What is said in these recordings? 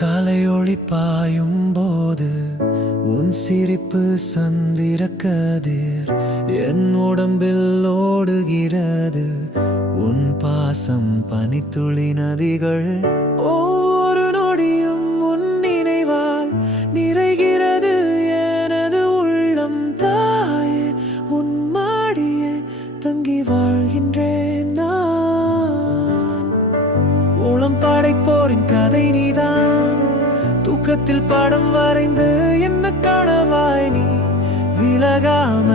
காலையொளி பாயும் போது உன் சிரிப்பு சந்திர கதிர் என் உடம்பில் ஓடுகிறது. உன் பாசம் பனித்துளி நதிகள். ஒவ்வொரு நொடியும் உன் நினைவால் நிறைகிறது எனது உள்ளம். தாயே, உன் மாடியே தங்கி வாழ்கின்றேன் நான். உளம் படைப்போரின் கதை நீதான். தூக்கத்தில் படம் வரைந்து என்ன கனவாய் நீ விலகாம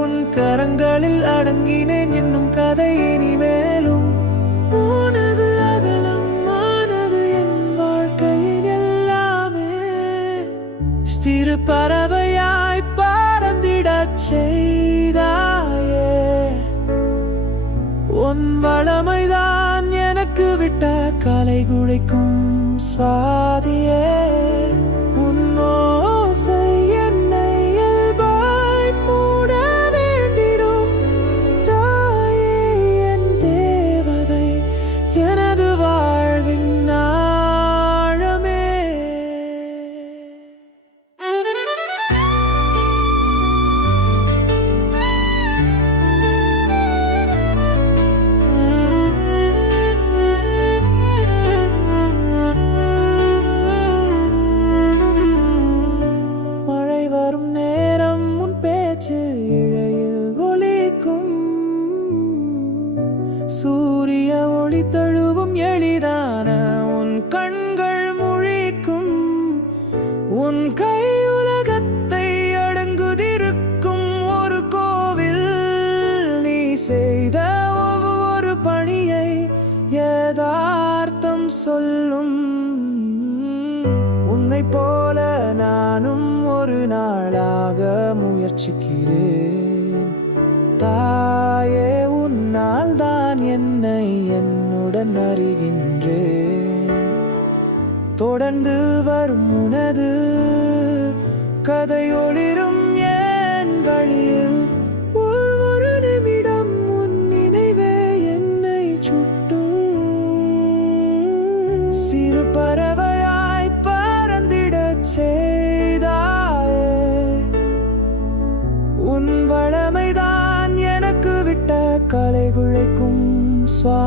உன் கரங்களில் அடங்கினேன் என்னும் கதை இனிமேலும். உனது அகலம் ஆனது என் வாழ்க்கையின் எல்லாமே. சிறு பறவையாய் பறந்திடச் செய்தாயே. உன் வளமைதான் எனக்கு விட்ட கலை குழைக்கும் சுவாதியே. உன் ஓசை என்னை இயல்பாய் மூட வேண்டிடும். தாயே, என் தேவதை, எனது வாழ்வின் ஆழமே. இழையில் ஒலிக்கும் சூரிய ஒளி தழுவும் எளிதான உன் கண்கள் முழிக்கும். உன் கை உலகத்தை அடங்குதிருக்கும் ஒரு கோவில். நீ செய்த ஒவ்வொரு பணியை யதார்த்தம் சொல்லும். உன்னை போல நானும் ஒரு நாளாக முயற்சிக்கிறேன். தாயே, உன்னால் தான் என்னை என்னுடன் அறிகின்றேன். தொடர்ந்து வரும் உனது கதை ஒளிரும் என் வழியில். ஒவ்வொரு நிமிடம் உன் நினைவே என்னை சுட்டும். சிறு பறவையாய் பறந்திடச் செய்தாயே. உன் வளமைதான் எனக்கு விட்ட கலை குழைக்கும் சுவா